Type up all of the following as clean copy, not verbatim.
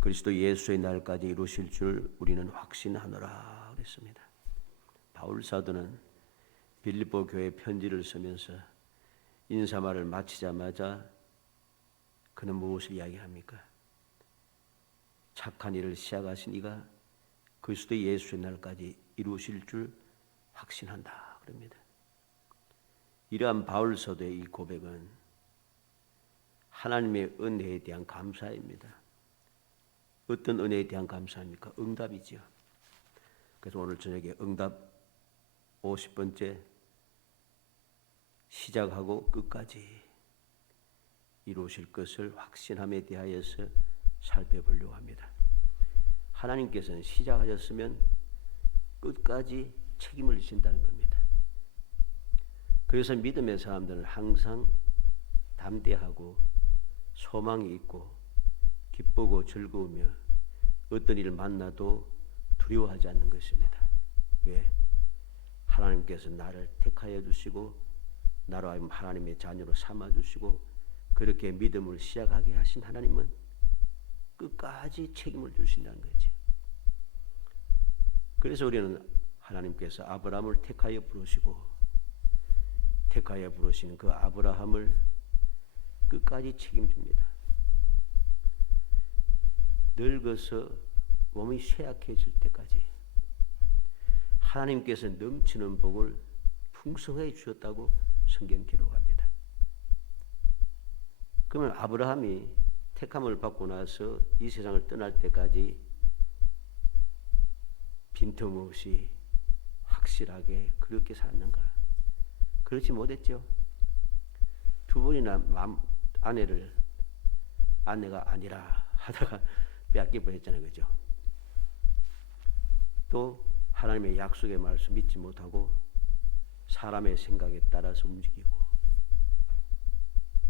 그리스도 예수의 날까지 이루실 줄 우리는 확신하노라 그랬습니다. 바울 사도는 빌립보 교회 편지를 쓰면서 인사말을 마치자마자 그는 무엇을 이야기합니까? 착한 일을 시작하신 이가 그리스도 예수의 날까지 이루실 줄 확신한다 그럽니다. 이러한 바울 사도의 이 고백은 하나님의 은혜에 대한 감사입니다. 어떤 은혜에 대한 감사입니까? 응답이지요. 그래서 오늘 저녁에 응답 50번째 시작하고 끝까지 이루실 것을 확신함에 대하여서 살펴보려고 합니다. 하나님께서는 시작하셨으면 끝까지 책임을 지신다는 겁니다. 그래서 믿음의 사람들은 항상 담대하고 소망이 있고 기쁘고 즐거우며 어떤 일을 만나도 두려워하지 않는 것입니다. 왜? 하나님께서 나를 택하여 주시고 나로 하여금 하나님의 자녀로 삼아 주시고 그렇게 믿음을 시작하게 하신 하나님은 끝까지 책임을 주신다는 거죠. 그래서 우리는 하나님께서 아브라함을 택하여 부르신 그 아브라함을 끝까지 책임집니다. 늙어서 몸이 쇠약해질 때까지 하나님께서 넘치는 복을 풍성하게 주셨다고 성경 기록합니다. 그러면 아브라함이 택함을 받고 나서 이 세상을 떠날 때까지 빈틈없이 확실하게 그렇게 살았는가? 그렇지 못했죠. 두 번이나 아내가 아니라 하다가 빼앗길 뻔했잖아요. 그죠? 또 하나님의 약속의 말씀 믿지 못하고 사람의 생각에 따라서 움직이고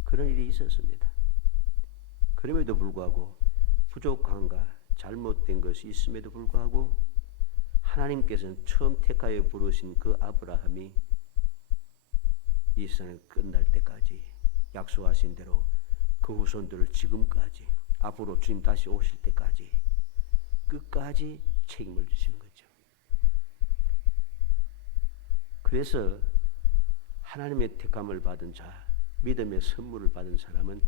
그런 일이 있었습니다. 그럼에도 불구하고 부족함과 잘못된 것이 있음에도 불구하고 하나님께서는 처음 택하여 부르신 그 아브라함이 이 세상을 끝날 때까지 약속하신 대로 그 후손들을 지금까지 앞으로 주님 다시 오실 때까지 끝까지 책임을 주시는 거죠. 그래서 하나님의 택함을 받은 자, 믿음의 선물을 받은 사람은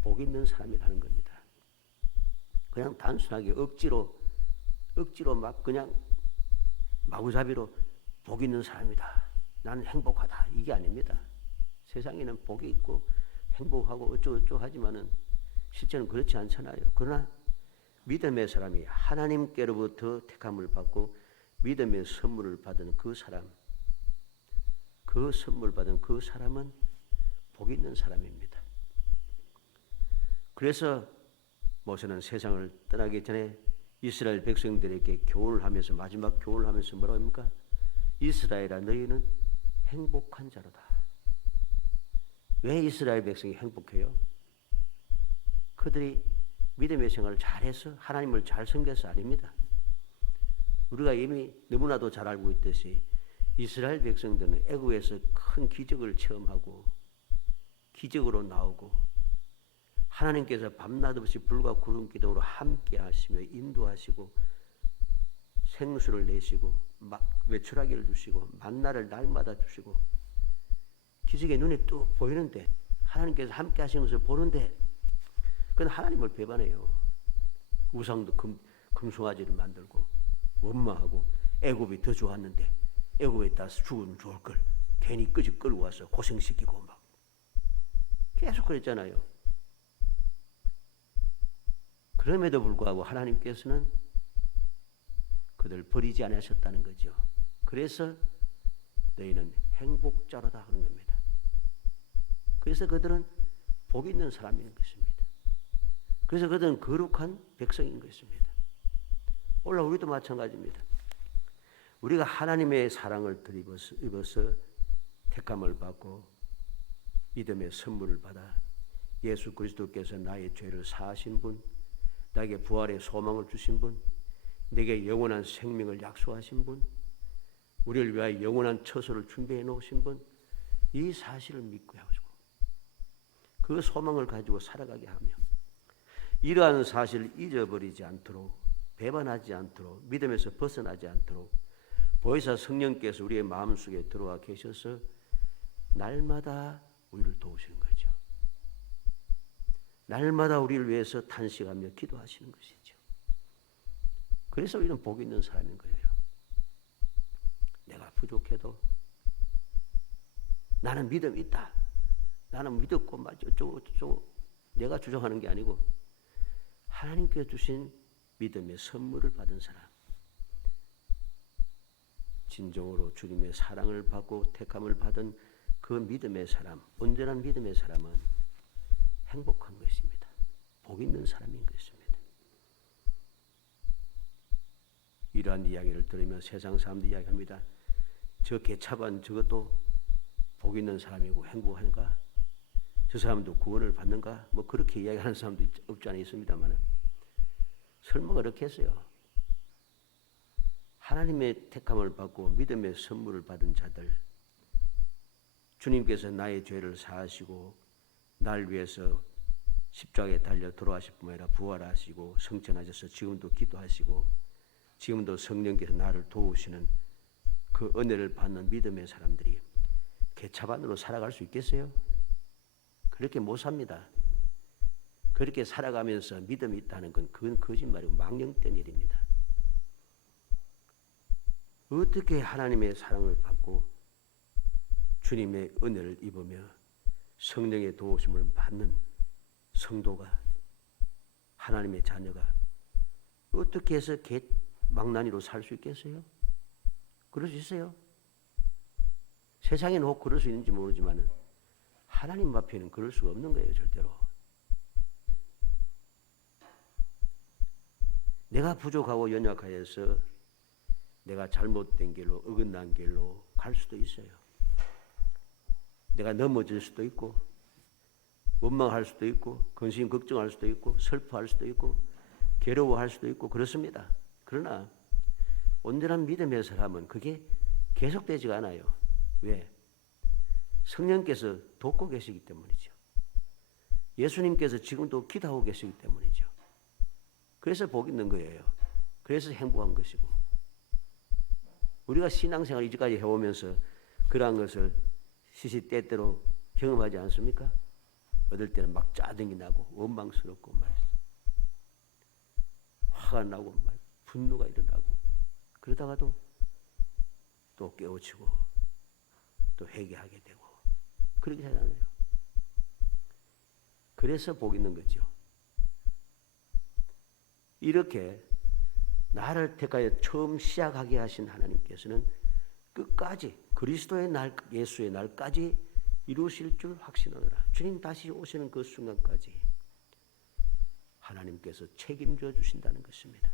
복 있는 사람이라는 겁니다. 그냥 단순하게 억지로 막 그냥 마구잡이로 복 있는 사람이다. 나는 행복하다. 이게 아닙니다. 세상에는 복이 있고 행복하고 어쩌고저쩌고 하지만은 실제는 그렇지 않잖아요. 그러나 믿음의 사람이 하나님께로부터 택함을 받고 믿음의 선물을 받은 그 사람, 그 선물 받은 그 사람은 복 있는 사람입니다. 그래서 모세는 세상을 떠나기 전에 이스라엘 백성들에게 교훈을 하면서 마지막 교훈을 하면서 뭐라고 합니까? 이스라엘아 너희는 행복한 자로다. 왜 이스라엘 백성이 행복해요? 그들이 믿음의 생활을 잘해서 하나님을 잘 섬겨서 아닙니다. 우리가 이미 너무나도 잘 알고 있듯이 이스라엘 백성들은 애굽에서 큰 기적을 체험하고 기적으로 나오고 하나님께서 밤낮 없이 불과 구름 기둥으로 함께 하시며 인도하시고 생수를 내시고 외출하기를 주시고 만나를 날마다 주시고 기적의 눈에 뚝 보이는데 하나님께서 함께 하시는 것을 보는데 그건 하나님을 배반해요. 우상도 금송아지를 만들고 원망하고 애굽이 더 좋았는데 애굽에 따라서 죽으면 좋을 걸 괜히 끄집 끌고 와서 고생시키고 막 계속 그랬잖아요. 그럼에도 불구하고 하나님께서는 그들 버리지 않으셨다는 거죠. 그래서 너희는 행복자로다 하는 겁니다. 그래서 그들은 복 있는 사람인 것입니다. 그래서 그들은 거룩한 백성인 것입니다. 오늘 우리도 마찬가지입니다. 우리가 하나님의 사랑을 입어서 택함을 받고 믿음의 선물을 받아 예수 그리스도께서 나의 죄를 사하신 분, 나에게 부활의 소망을 주신 분, 내게 영원한 생명을 약속하신 분, 우리를 위하여 영원한 처소를 준비해 놓으신 분, 이 사실을 믿고 해가지고 그 소망을 가지고 살아가게 하며 이러한 사실을 잊어버리지 않도록, 배반하지 않도록, 믿음에서 벗어나지 않도록 보혜사 성령께서 우리의 마음속에 들어와 계셔서 날마다 우리를 도우시는 거죠. 날마다 우리를 위해서 탄식하며 기도하시는 것이죠. 그래서 우리는 복 있는 사람인 거예요. 내가 부족해도 나는 믿음이 있다. 나는 믿었고 어쩌고 내가 주장하는 게 아니고 하나님께서 주신 믿음의 선물을 받은 사람, 진정으로 주님의 사랑을 받고 택함을 받은 그 믿음의 사람, 온전한 믿음의 사람은 행복한 것입니다. 복 있는 사람인 것입니다. 이러한 이야기를 들으면 세상 사람들이 이야기합니다. 저 개차반 저것도 복 있는 사람이고 행복한가? 저 사람도 구원을 받는가? 뭐 그렇게 이야기하는 사람도 없지 않아 있습니다만 설마 그렇게 했어요. 하나님의 택함을 받고 믿음의 선물을 받은 자들, 주님께서 나의 죄를 사하시고 날 위해서 십자가에 달려 돌아가실 뿐만 아니라 부활하시고 성천하셔서 지금도 기도하시고 지금도 성령께서 나를 도우시는 그 은혜를 받는 믿음의 사람들이 개차반으로 살아갈 수 있겠어요? 그렇게 못 삽니다. 그렇게 살아가면서 믿음이 있다는 건 그건 거짓말이고 망령된 일입니다. 어떻게 하나님의 사랑을 받고 주님의 은혜를 입으며 성령의 도우심을 받는 성도가, 하나님의 자녀가 어떻게 해서 망나니로 살 수 있겠어요? 그럴 수 있어요? 세상에는 혹 그럴 수 있는지 모르지만 하나님 앞에는 그럴 수가 없는 거예요. 절대로. 내가 부족하고 연약하여서 내가 잘못된 길로, 어긋난 길로 갈 수도 있어요. 내가 넘어질 수도 있고 원망할 수도 있고 근심 걱정할 수도 있고 슬퍼할 수도 있고 괴로워할 수도 있고 그렇습니다. 그러나 온전한 믿음의 사람은 그게 계속되지가 않아요. 왜? 성령께서 돕고 계시기 때문이죠. 예수님께서 지금도 기도하고 계시기 때문이죠. 그래서 복 있는 거예요. 그래서 행복한 것이고 우리가 신앙생활 이제까지 해오면서 그러한 것을 시시때때로 경험하지 않습니까? 어떨 때는 막 짜증이 나고 원망스럽고 막 화가 나고 막 분노가 일어나고 그러다가도 또 깨우치고 또 회개하게 되고 그렇게 하잖아요. 그래서 복 있는 거죠. 이렇게 나를 택하여 처음 시작하게 하신 하나님께서는 끝까지 그리스도의 날, 예수의 날까지 이루실 줄 확신하노라. 주님 다시 오시는 그 순간까지 하나님께서 책임져 주신다는 것입니다.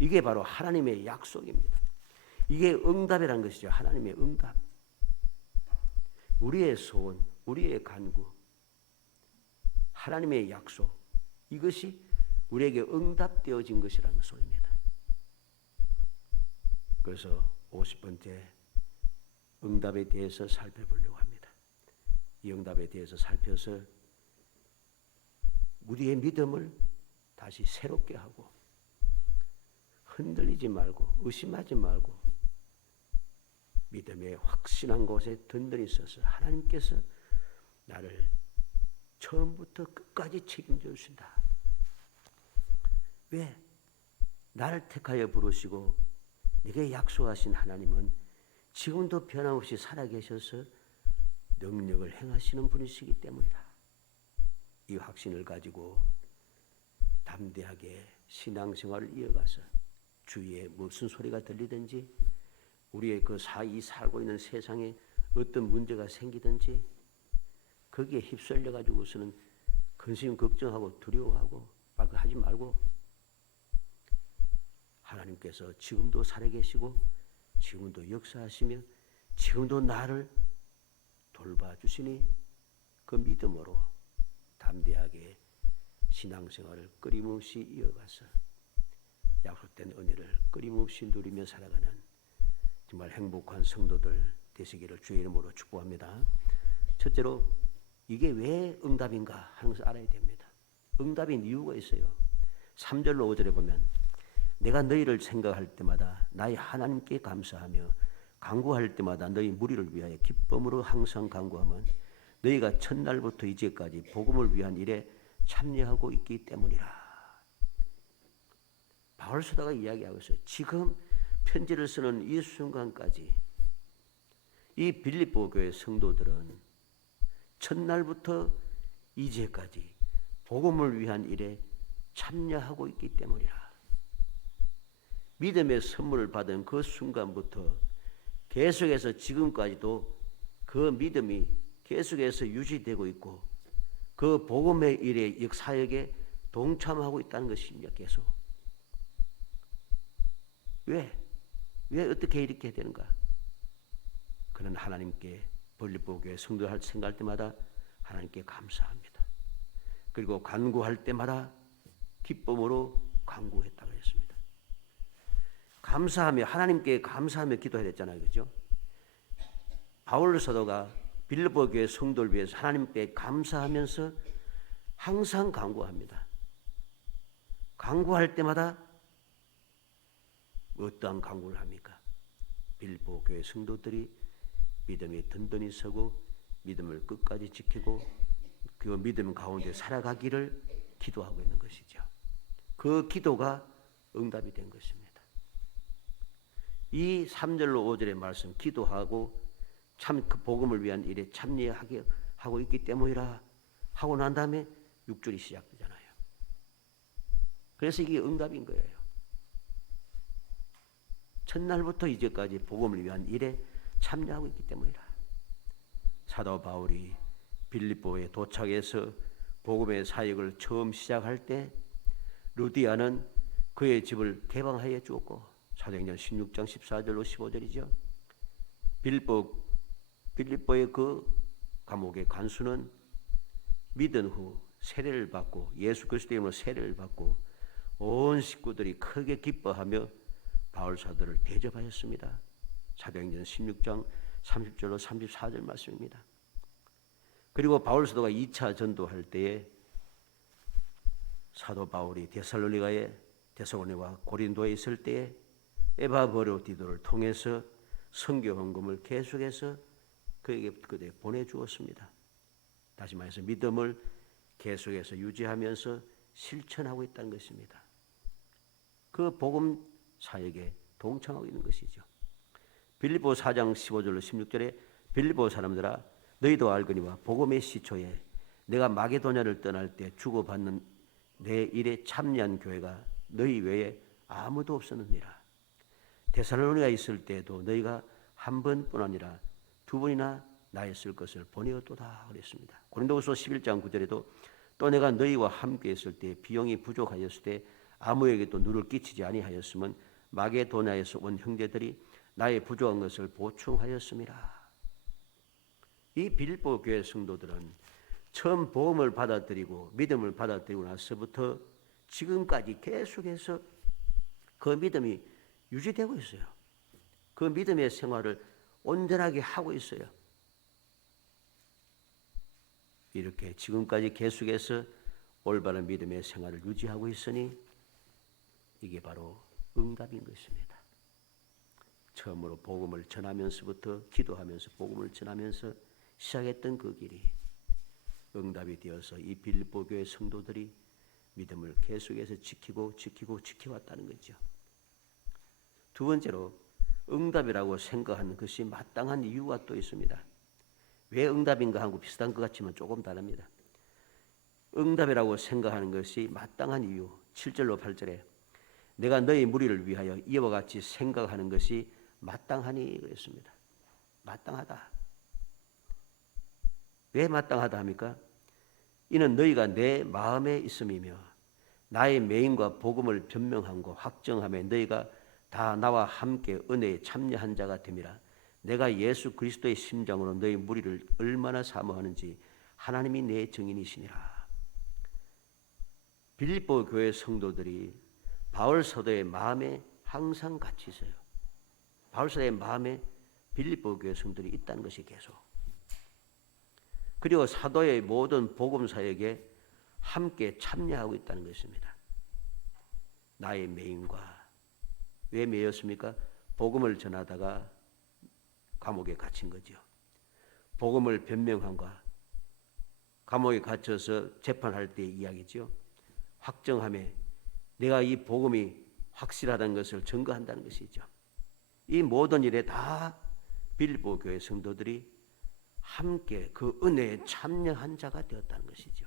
이게 바로 하나님의 약속입니다. 이게 응답이라는 것이죠. 하나님의 응답. 우리의 소원, 우리의 간구, 하나님의 약속, 이것이 우리에게 응답되어진 것이라는 소리입니다. 그래서 50번째 응답에 대해서 살펴보려고 합니다. 이 응답에 대해서 살펴서 우리의 믿음을 다시 새롭게 하고 흔들리지 말고 의심하지 말고 믿음의 확신한 곳에 든든히 서서 하나님께서 나를 처음부터 끝까지 책임져 주신다. 왜? 나를 택하여 부르시고 내게 약속하신 하나님은 지금도 변함없이 살아계셔서 능력을 행하시는 분이시기 때문이다. 이 확신을 가지고 담대하게 신앙생활을 이어가서 주위에 무슨 소리가 들리든지 우리의 그 사이 살고 있는 세상에 어떤 문제가 생기든지 거기에 휩쓸려 가지고서는 근심 걱정하고 두려워하고 하지 말고 하나님께서 지금도 살아계시고 지금도 역사하시며 지금도 나를 돌봐주시니 그 믿음으로 담대하게 신앙생활을 끊임없이 이어가서 약속된 은혜를 끊임없이 누리며 살아가는 정말 행복한 성도들 되시기를 주의 이름으로 축복합니다. 첫째로 이게 왜 응답인가 하는 것을 알아야 됩니다. 응답인 이유가 있어요. 3절로 5절에 보면 내가 너희를 생각할 때마다 나의 하나님께 감사하며 간구할 때마다 너희 무리를 위하여 기쁨으로 항상 간구하면 너희가 첫날부터 이제까지 복음을 위한 일에 참여하고 있기 때문이라. 바울 사도가 이야기하고 있어요. 지금 편지를 쓰는 이 순간까지 이 빌립보 교회 성도들은 첫날부터 이제까지 복음을 위한 일에 참여하고 있기 때문이라. 믿음의 선물을 받은 그 순간부터 계속해서 지금까지도 그 믿음이 계속해서 유지되고 있고 그 복음의 일의 역사역에 동참하고 있다는 것입니다. 계속. 왜 어떻게 이렇게 되는가? 그는 하나님께 빌립보 교회 성도를 생각할 때마다 하나님께 감사합니다. 그리고 간구할 때마다 기쁨으로 간구했다고 했습니다. 감사하며 하나님께 감사하며 기도해야 됐잖아요. 그렇죠? 바울 사도가 빌립보 교회 성도를 위해서 하나님께 감사하면서 항상 간구합니다. 간구할 때마다 어떠한 간구를 합니까? 빌립보 교회 성도들이 믿음이 든든히 서고 믿음을 끝까지 지키고 그 믿음 가운데 살아가기를 기도하고 있는 것이죠. 그 기도가 응답이 된 것입니다. 이 3절로 5절의 말씀 기도하고 참 그 복음을 위한 일에 참여하게 하고 있기 때문이라 하고 난 다음에 6절이 시작되잖아요. 그래서 이게 응답인 거예요. 첫날부터 이제까지 복음을 위한 일에 참여하고 있기 때문이라. 사도 바울이 빌립보에 도착해서 복음의 사역을 처음 시작할 때 루디아는 그의 집을 개방하여 주었고 사도행전 16장 14절로 15절이죠. 빌립보의 그 감옥의 간수는 믿은 후 세례를 받고 예수 그리스도 이름으로 세례를 받고 온 식구들이 크게 기뻐하며 바울 사도를 대접하였습니다. 사도행전 16장 30절로 34절 말씀입니다. 그리고 바울 사도가 2차 전도할 때에 사도 바울이 데살로니가와 고린도에 있을 때에 에바브로디도를 통해서 선교 헌금을 계속해서 그에게 보내주었습니다. 다시 말해서 믿음을 계속해서 유지하면서 실천하고 있다는 것입니다. 그 복음 사역에 동참하고 있는 것이죠. 빌립보 4장 15절로 16절에 빌립보 사람들아 너희도 알거니와 복음의 시초에 내가 마게도냐를 떠날 때 주고받는 내 일에 참여한 교회가 너희 외에 아무도 없었느니라. 데살로니가에 있을 때에도 너희가 한 번뿐 아니라 두 번이나 나의 쓸 것을 보내었도다 그랬습니다. 고린도후서 11장 9절에도 또 내가 너희와 함께 있을 때 비용이 부족하였을 때 아무에게도 누를 끼치지 아니하였으면 마게도냐에서 온 형제들이 나의 부족한 것을 보충하였음이라. 이 빌립보 교회 성도들은 처음 복음을 받아들이고 믿음을 받아들이고 나서부터 지금까지 계속해서 그 믿음이 유지되고 있어요. 그 믿음의 생활을 온전하게 하고 있어요. 이렇게 지금까지 계속해서 올바른 믿음의 생활을 유지하고 있으니 이게 바로 응답인 것입니다. 처음으로 복음을 전하면서부터 기도하면서 복음을 전하면서 시작했던 그 길이 응답이 되어서 이 빌립보 교회 성도들이 믿음을 계속해서 지켜왔다는 거죠. 두 번째로 응답이라고 생각하는 것이 마땅한 이유가 또 있습니다. 왜 응답인가 하고 비슷한 것 같지만 조금 다릅니다. 응답이라고 생각하는 것이 마땅한 이유 7절로 8절에 내가 너희 무리를 위하여 이와 같이 생각하는 것이 마땅하니 그랬습니다. 마땅하다. 왜 마땅하다 합니까? 이는 너희가 내 마음에 있음이며 나의 맹인과 복음을 변명함과 확정함에 너희가 다 나와 함께 은혜에 참여한 자가 됨이라. 내가 예수 그리스도의 심장으로 너희 무리를 얼마나 사모하는지 하나님이 내 증인이시니라. 빌립보 교회 성도들이 바울 사도의 마음에 항상 같이 있어요. 바울 사도의 마음에 빌립보 교회 성도들이 있다는 것이 계속. 그리고 사도의 모든 복음 사역에 함께 참여하고 있다는 것입니다. 나의 매인과 왜 매였습니까? 복음을 전하다가 감옥에 갇힌 거죠. 복음을 변명함과 감옥에 갇혀서 재판할 때의 이야기죠. 확정함에 내가 이 복음이 확실하다는 것을 증거한다는 것이죠. 이 모든 일에 다 빌립보 교회 성도들이 함께 그 은혜에 참여한 자가 되었다는 것이죠.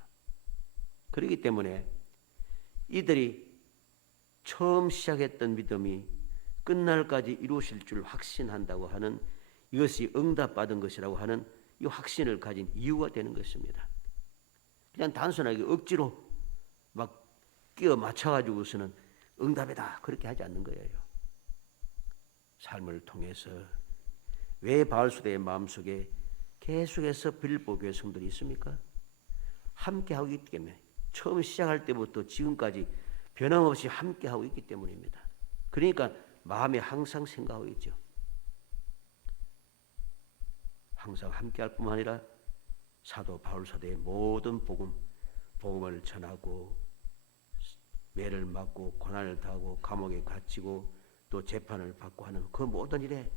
그렇기 때문에 이들이 처음 시작했던 믿음이 끝날까지 이루어질 줄 확신한다고 하는 이것이 응답받은 것이라고 하는 이 확신을 가진 이유가 되는 것입니다. 그냥 단순하게 억지로 막 끼워 맞춰가지고서는 응답이다 그렇게 하지 않는 거예요. 삶을 통해서 왜 바울수대의 마음속에 계속해서 빌립보 교회 성도들이 있습니까? 함께하고 있기 때문에 처음 시작할 때부터 지금까지 변함없이 함께하고 있기 때문입니다. 그러니까 마음에 항상 생각하고 있죠. 항상 함께할 뿐만 아니라 사도 바울 사도의 모든 복음을 전하고 매를 맞고 고난을 당하고 감옥에 갇히고 또 재판을 받고 하는 그 모든 일에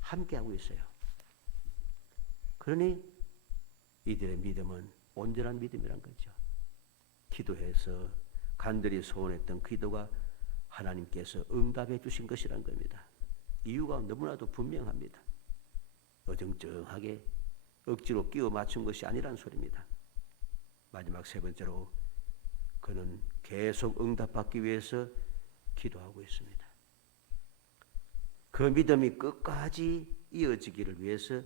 함께하고 있어요. 그러니 이들의 믿음은 온전한 믿음이란 거죠. 기도해서 간절히 소원했던 기도가 하나님께서 응답해 주신 것이란 겁니다. 이유가 너무나도 분명합니다. 어정쩡하게 억지로 끼워 맞춘 것이 아니란 소리입니다. 마지막 세 번째로 그는 계속 응답받기 위해서 기도하고 있습니다. 그 믿음이 끝까지 이어지기를 위해서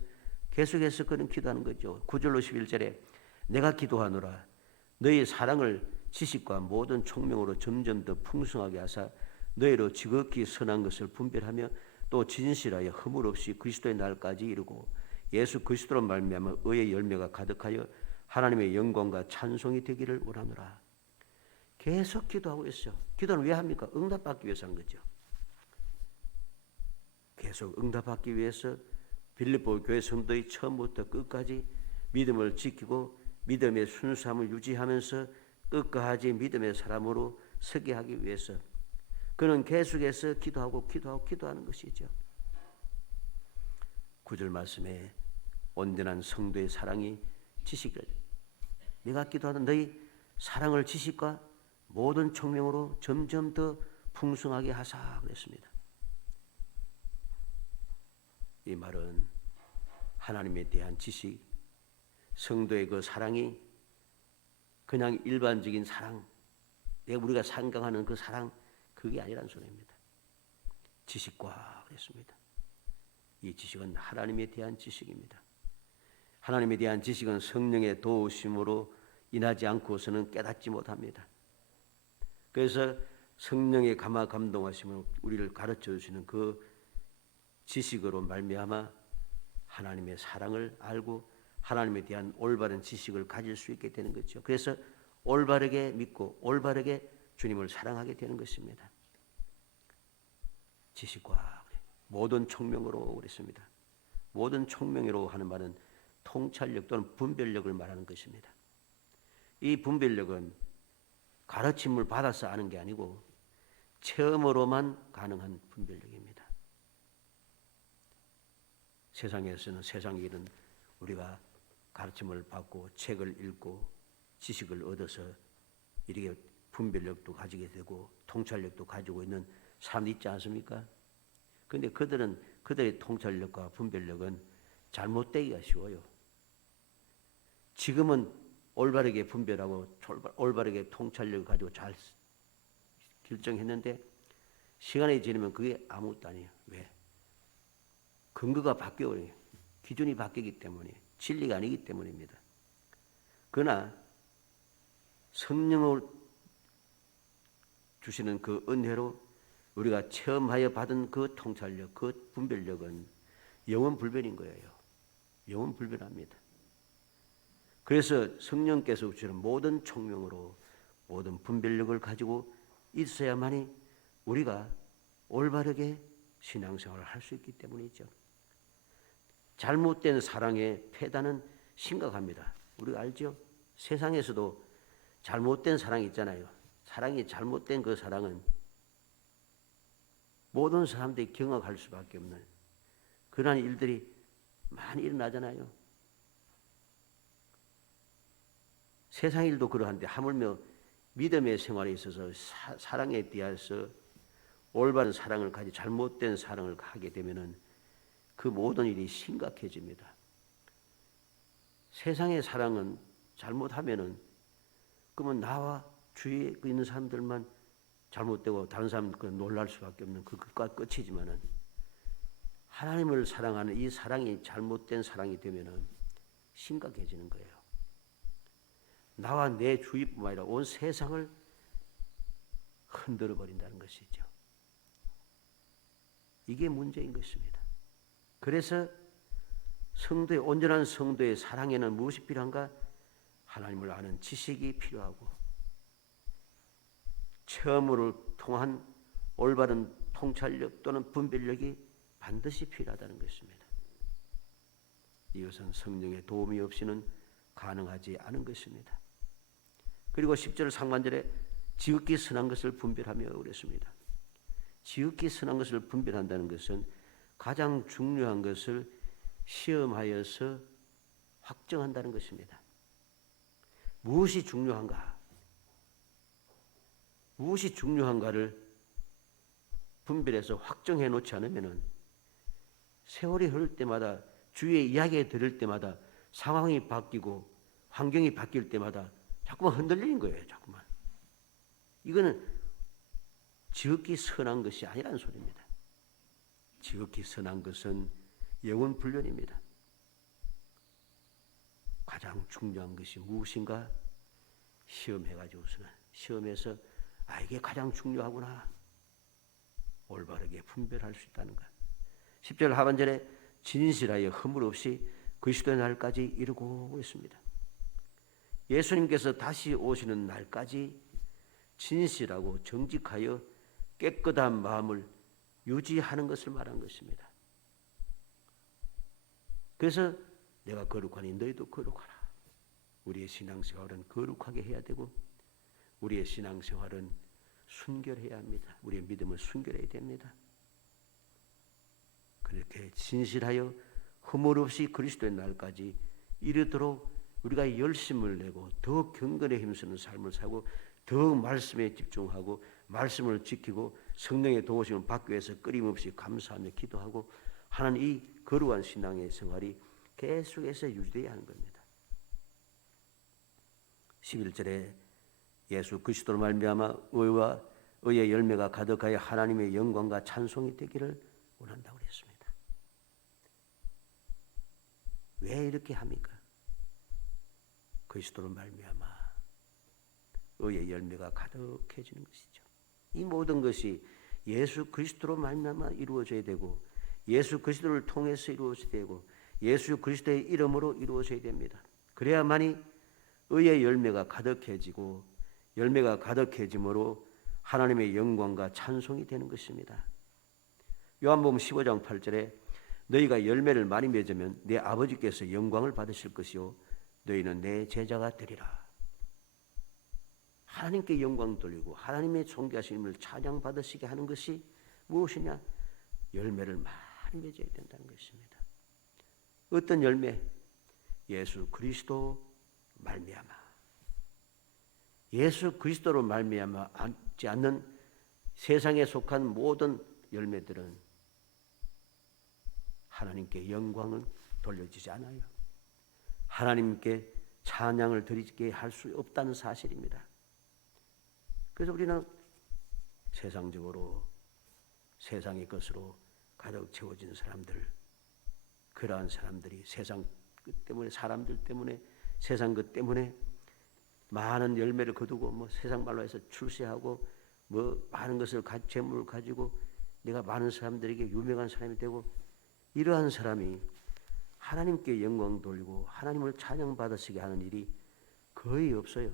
계속해서 그는 기도하는 거죠. 9절로 11절에 내가 기도하노라 너희 사랑을 지식과 모든 총명으로 점점 더 풍성하게 하사 너희로 지극히 선한 것을 분별하며 또 진실하여 허물 없이 그리스도의 날까지 이루고 예수 그리스도로 말미암아 의의 열매가 가득하여 하나님의 영광과 찬송이 되기를 원하노라. 계속 기도하고 있어요. 기도는 왜 합니까? 응답받기 위해서 하는 거죠. 계속 응답받기 위해서 빌립보 교회 성도의 처음부터 끝까지 믿음을 지키고 믿음의 순수함을 유지하면서 끝까지 믿음의 사람으로 서게 하기 위해서 그는 계속해서 기도하는 것이죠. 9절 말씀에 온전한 성도의 사랑이 지식을 내가 기도하는 너희 사랑을 지식과 모든 총명으로 점점 더 풍성하게 하사 그랬습니다. 이 말은 하나님에 대한 지식, 성도의 그 사랑이 그냥 일반적인 사랑, 우리가 상강하는 그 사랑, 그게 아니란 소리입니다. 지식과 그랬습니다. 이 지식은 하나님에 대한 지식입니다. 하나님에 대한 지식은 성령의 도우심으로 인하지 않고서는 깨닫지 못합니다. 그래서 성령의 감화 감동하심으로 우리를 가르쳐 주시는 그 지식으로 말미암아 하나님의 사랑을 알고 하나님에 대한 올바른 지식을 가질 수 있게 되는 거죠. 그래서 올바르게 믿고 올바르게 주님을 사랑하게 되는 것입니다. 지식과 모든 총명으로 그랬습니다. 모든 총명으로 하는 말은 통찰력 또는 분별력을 말하는 것입니다. 이 분별력은 가르침을 받아서 아는 게 아니고 체험으로만 가능한 분별력입니다. 세상에서는 세상 일은 우리가 가르침을 받고 책을 읽고 지식을 얻어서 이렇게 분별력도 가지게 되고 통찰력도 가지고 있는 사람이 있지 않습니까? 그런데 그들의 통찰력과 분별력은 잘못되기가 쉬워요. 지금은 올바르게 분별하고 올바르게 통찰력을 가지고 잘 결정했는데 시간이 지나면 그게 아무것도 아니에요. 왜? 근거가 바뀌어요. 기준이 바뀌기 때문에 진리가 아니기 때문입니다. 그러나 성령을 주시는 그 은혜로 우리가 체험하여 받은 그 통찰력, 그 분별력은 영원 불변인 거예요. 영원 불변합니다. 그래서 성령께서 주시는 모든 총명으로 모든 분별력을 가지고 있어야만이 우리가 올바르게 신앙생활을 할 수 있기 때문이죠. 잘못된 사랑의 폐단은 심각합니다. 우리가 알죠? 세상에서도 잘못된 사랑 있잖아요. 사랑이 잘못된 그 사랑은 모든 사람들이 경악할 수밖에 없는 그러한 일들이 많이 일어나잖아요. 세상 일도 그러한데 하물며 믿음의 생활에 있어서 사랑에 대해서 올바른 사랑을 가지 잘못된 사랑을 하게 되면은 그 모든 일이 심각해집니다. 세상의 사랑은 잘못하면은 그러면 나와 주위에 있는 사람들만 잘못되고 다른 사람은 놀랄 수밖에 없는 그것과 끝이지만은 하나님을 사랑하는 이 사랑이 잘못된 사랑이 되면은 심각해지는 거예요. 나와 내 주위뿐만 아니라 온 세상을 흔들어 버린다는 것이죠. 이게 문제인 것입니다. 그래서 성도의 온전한 성도의 사랑에는 무엇이 필요한가? 하나님을 아는 지식이 필요하고 체험으로 통한 올바른 통찰력 또는 분별력이 반드시 필요하다는 것입니다. 이것은 성령의 도움이 없이는 가능하지 않은 것입니다. 그리고 10절 상반절에 지극히 선한 것을 분별하며 그랬습니다. 지극히 선한 것을 분별한다는 것은 가장 중요한 것을 시험하여서 확정한다는 것입니다. 무엇이 중요한가? 무엇이 중요한가를 분별해서 확정해 놓지 않으면 세월이 흐를 때마다 주위의 이야기 들을 때마다 상황이 바뀌고 환경이 바뀔 때마다 자꾸만 흔들리는 거예요. 자꾸만. 이거는 지극히 선한 것이 아니라는 소리입니다. 지극히 선한 것은 영혼훈련입니다. 가장 중요한 것이 무엇인가 시험해가지고서는 시험에서 이게 가장 중요하구나 올바르게 분별할 수 있다는 것. 10절 하반절에 진실하여 허물 없이 그리스도의 날까지 이루고 있습니다. 예수님께서 다시 오시는 날까지 진실하고 정직하여 깨끗한 마음을 유지하는 것을 말한 것입니다. 그래서 내가 거룩하니 너희도 거룩하라. 우리의 신앙생활은 거룩하게 해야 되고 우리의 신앙생활은 순결해야 합니다. 우리의 믿음은 순결해야 됩니다. 그렇게 진실하여 허물 없이 그리스도의 날까지 이르도록 우리가 열심을 내고 더 경건에 힘쓰는 삶을 살고 더 말씀에 집중하고 말씀을 지키고 성령의 도우심을 받기 위해서 끊임없이 감사하며 기도하고 하는 이 거룩한 신앙의 생활이 계속해서 유지되어야 하는 겁니다. 11절에 예수 그리스도로 말미암아 의와 의의 열매가 가득하여 하나님의 영광과 찬송이 되기를 원한다고 그랬습니다. 왜 이렇게 합니까? 그리스도로 말미암아 의의 열매가 가득해지는 것이죠. 이 모든 것이 예수 그리스도로 말미암아 이루어져야 되고 예수 그리스도를 통해서 이루어져야 되고 예수 그리스도의 이름으로 이루어져야 됩니다. 그래야만이 의의 열매가 가득해지고 열매가 가득해짐으로 하나님의 영광과 찬송이 되는 것입니다. 요한복음 15장 8절에 너희가 열매를 많이 맺으면 내 아버지께서 영광을 받으실 것이요 너희는 내 제자가 되리라. 하나님께 영광 돌리고 하나님의 존귀하심을 찬양받으시게 하는 것이 무엇이냐? 열매를 많이 맺어야 된다는 것입니다. 어떤 열매? 예수 그리스도 말미암아. 예수 그리스도로 말미암아 앉지 않는 세상에 속한 모든 열매들은 하나님께 영광은 돌려지지 않아요. 하나님께 찬양을 드리게 할 수 없다는 사실입니다. 그래서 우리는 세상적으로 세상의 것으로 가득 채워진 사람들, 그러한 사람들이 세상 것 때문에 사람들 때문에 세상 것 때문에 많은 열매를 거두고 세상 말로 해서 출세하고 많은 것을 재물을 가지고 내가 많은 사람들에게 유명한 사람이 되고 이러한 사람이 하나님께 영광 돌리고 하나님을 찬양받으시게 하는 일이 거의 없어요.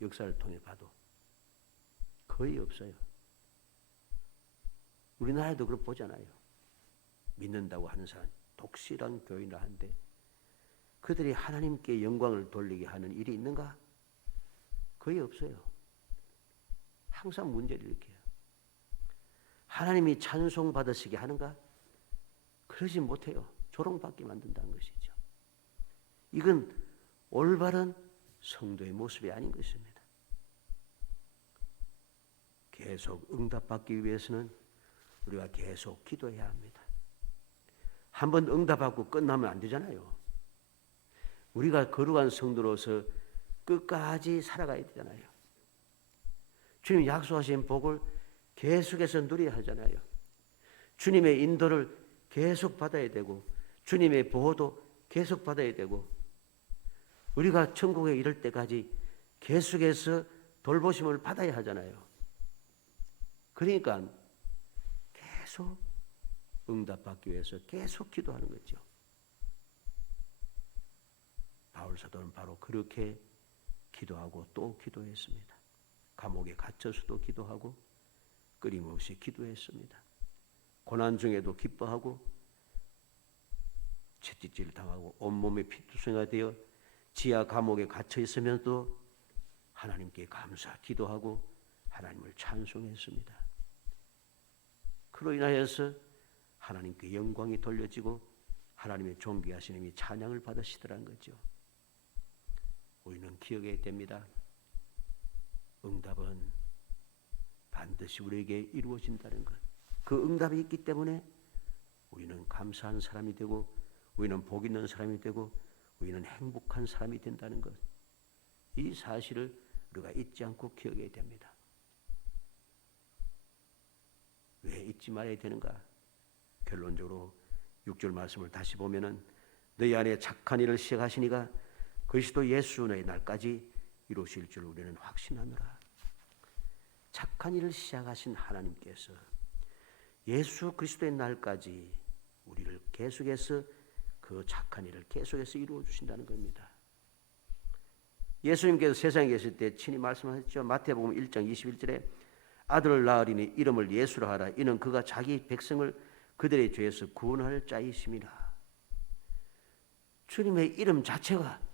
역사를 통해 봐도 거의 없어요. 우리나라에도 그렇게 보잖아요. 믿는다고 하는 사람, 독실한 교인을 하는데 그들이 하나님께 영광을 돌리게 하는 일이 있는가? 거의 없어요. 항상 문제를 일으켜요. 하나님이 찬송 받으시게 하는가? 그러지 못해요. 조롱받게 만든다는 것이죠. 이건 올바른 성도의 모습이 아닌 것입니다. 계속 응답받기 위해서는 우리가 계속 기도해야 합니다. 한번 응답받고 끝나면 안 되잖아요. 우리가 거룩한 성도로서 끝까지 살아가야 되잖아요. 주님 약속하신 복을 계속해서 누려야 하잖아요. 주님의 인도를 계속 받아야 되고 주님의 보호도 계속 받아야 되고 우리가 천국에 이를 때까지 계속해서 돌보심을 받아야 하잖아요. 그러니까 계속 응답받기 위해서 계속 기도하는 거죠. 바울 사도는 바로 그렇게 기도하고 또 기도했습니다. 감옥에 갇혀서도 기도하고 끊임없이 기도했습니다. 고난 중에도 기뻐하고 채찍질을 당하고 온몸에 피투성이가 되어 지하 감옥에 갇혀 있으면서도 하나님께 감사 기도하고 하나님을 찬송했습니다. 그로 인하여서 하나님께 영광이 돌려지고 하나님의 존귀하신 힘이 찬양을 받으시더라는 거죠. 우리는 기억해야 됩니다. 응답은 반드시 우리에게 이루어진다는 것. 그 응답이 있기 때문에 우리는 감사한 사람이 되고 우리는 복 있는 사람이 되고 우리는 행복한 사람이 된다는 것. 이 사실을 우리가 잊지 않고 기억해야 됩니다. 왜 잊지 말아야 되는가? 결론적으로 6절 말씀을 다시 보면은 너희 안에 착한 일을 시작하시니가 그리스도 예수의 날까지 이루실 줄 우리는 확신하노라. 착한 일을 시작하신 하나님께서 예수 그리스도의 날까지 우리를 계속해서 그 착한 일을 계속해서 이루어 주신다는 겁니다. 예수님께서 세상에 계실 때 친히 말씀하셨죠. 마태복음 1장 21절에 아들을 낳으리니 이름을 예수라 하라. 이는 그가 자기 백성을 그들의 죄에서 구원할 자이심이라. 주님의 이름 자체가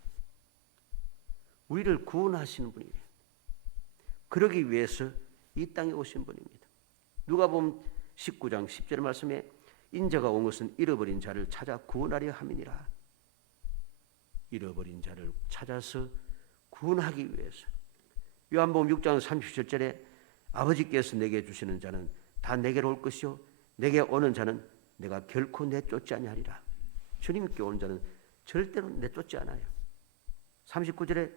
우리를 구원하시는 분이에요. 그러기 위해서 이 땅에 오신 분입니다. 누가복음 19장 10절 말씀에 인자가 온 것은 잃어버린 자를 찾아 구원하려 함이니라. 잃어버린 자를 찾아서 구원하기 위해서. 요한복음 6장 37절에 아버지께서 내게 주시는 자는 다 내게로 올 것이요 내게 오는 자는 내가 결코 내쫓지 아니하리라. 주님께 오는 자는 절대로 내쫓지 않아요. 39절에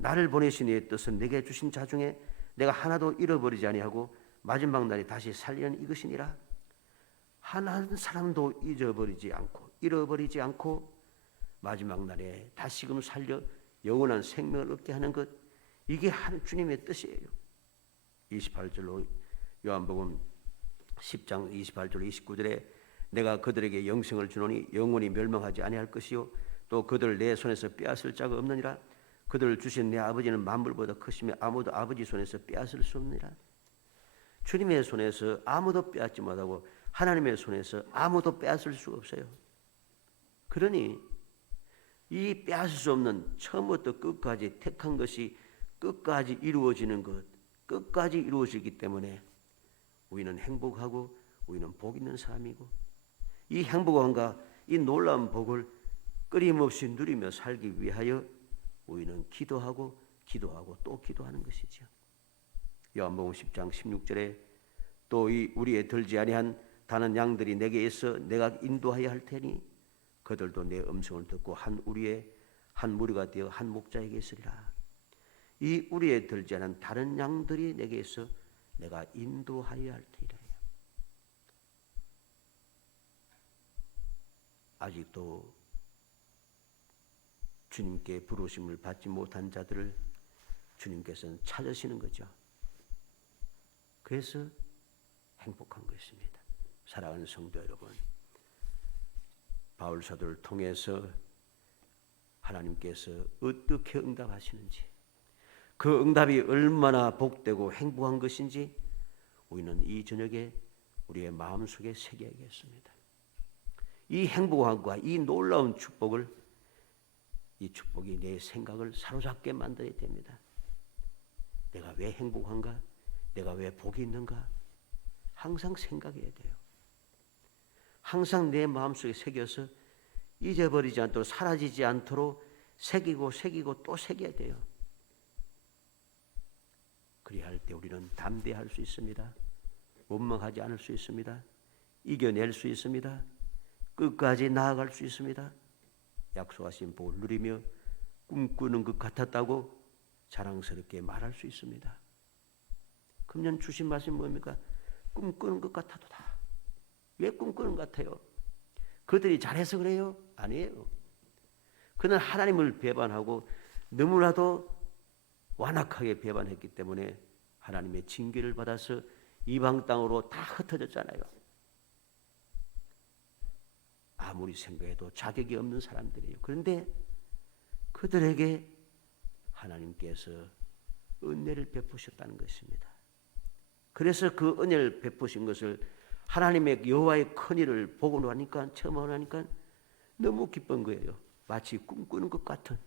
나를 보내신 이의 뜻은 내게 주신 자 중에 내가 하나도 잃어버리지 아니하고 마지막 날에 다시 살리는 이것이니라. 한 사람도 잃어버리지 않고 마지막 날에 다시금 살려 영원한 생명을 얻게 하는 것, 이게 주님의 뜻이에요. 28절로 요한복음 10장 28절 29절에 내가 그들에게 영생을 주노니 영원히 멸망하지 아니할 것이요 또 그들을 내 손에서 빼앗을 자가 없느니라. 그들을 주신 내 아버지는 만물보다 크시며 아무도 아버지 손에서 빼앗을 수 없느니라. 주님의 손에서 아무도 빼앗지 못하고 하나님의 손에서 아무도 빼앗을 수 없어요. 그러니 이 빼앗을 수 없는 처음부터 끝까지 택한 것이 끝까지 이루어지는 것, 끝까지 이루어지기 때문에 우리는 행복하고 우리는 복 있는 사람이고 이 행복함과 이 놀라운 복을 끊임없이 누리며 살기 위하여 우리는 기도하고 또 기도하는 것이죠. 요한복음 10장 16절에 또 이 우리의 들지 아니한 다른 양들이 내게 있어 내가 인도하여 할 테니 그들도 내 음성을 듣고 한 무리가 되어 한 목자에게 있으리라. 이 우리의 들지 않은 다른 양들이 내게 있어 내가 인도하여 할 테니라. 아직도 주님께 부르심을 받지 못한 자들을 주님께서는 찾으시는 거죠. 그래서 행복한 것입니다. 사랑하는 성도 여러분, 바울 사도를 통해서 하나님께서 어떻게 응답하시는지, 그 응답이 얼마나 복되고 행복한 것인지 우리는 이 저녁에 우리의 마음속에 새겨야겠습니다. 이 행복함과 이 놀라운 축복을, 이 축복이 내 생각을 사로잡게 만들어야 됩니다. 내가 왜 행복한가? 내가 왜 복이 있는가? 항상 생각해야 돼요. 항상 내 마음속에 새겨서 잊어버리지 않도록, 사라지지 않도록 새기고 또 새겨야 돼요. 그리야 할 때 우리는 담대할 수 있습니다. 원망하지 않을 수 있습니다. 이겨낼 수 있습니다. 끝까지 나아갈 수 있습니다. 약속하신 복을 누리며 꿈꾸는 것 같았다고 자랑스럽게 말할 수 있습니다. 금년 주신 말씀이 뭡니까? 꿈꾸는 것 같아도다. 왜 꿈꾸는 것 같아요? 그들이 잘해서 그래요? 아니에요. 그는 하나님을 배반하고 너무나도 완악하게 배반했기 때문에 하나님의 징계를 받아서 이방 땅으로 다 흩어졌잖아요. 아무리 생각해도 자격이 없는 사람들이에요. 그런데 그들에게 하나님께서 은혜를 베푸셨다는 것입니다. 그래서 그 은혜를 베푸신 것을 하나님의 여호와의 큰 일을 보고 나니까, 처음 하니까 너무 기쁜 거예요. 마치 꿈꾸는 것 같은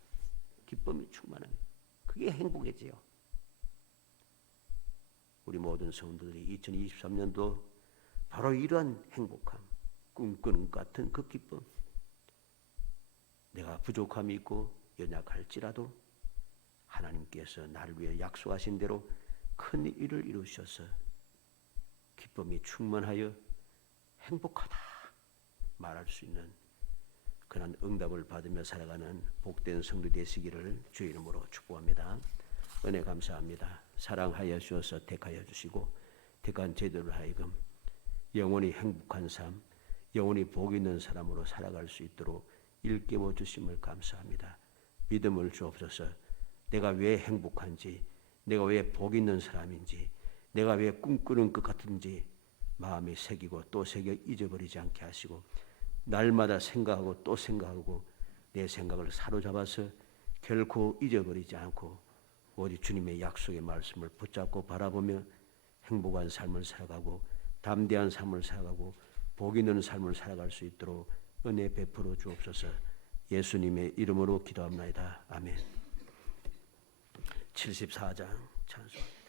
기쁨이 충만한 거예요. 그게 행복이지요. 우리 모든 성도들이 2023년도 바로 이러한 행복함, 꿈꾸는 것 같은 그 기쁨, 내가 부족함이 있고 연약할지라도 하나님께서 나를 위해 약속하신 대로 큰 일을 이루셔서 기쁨이 충만하여 행복하다 말할 수 있는 그런 응답을 받으며 살아가는 복된 성도 되시기를 주의 이름으로 축복합니다. 은혜 감사합니다. 사랑하여 주셔서 택하여 주시고 택한 제도를 하여금 영원히 행복한 삶, 영원히 복 있는 사람으로 살아갈 수 있도록 일깨워 주심을 감사합니다. 믿음을 주옵소서. 내가 왜 행복한지, 내가 왜 복 있는 사람인지, 내가 왜 꿈꾸는 것 같은지 마음에 새기고 또 새겨 잊어버리지 않게 하시고, 날마다 생각하고 또 생각하고 내 생각을 사로잡아서 결코 잊어버리지 않고 오직 주님의 약속의 말씀을 붙잡고 바라보며 행복한 삶을 살아가고 담대한 삶을 살아가고 복 있는 삶을 살아갈 수 있도록 은혜 베풀어 주옵소서. 예수님의 이름으로 기도합나이다. 아멘. 74장 찬송.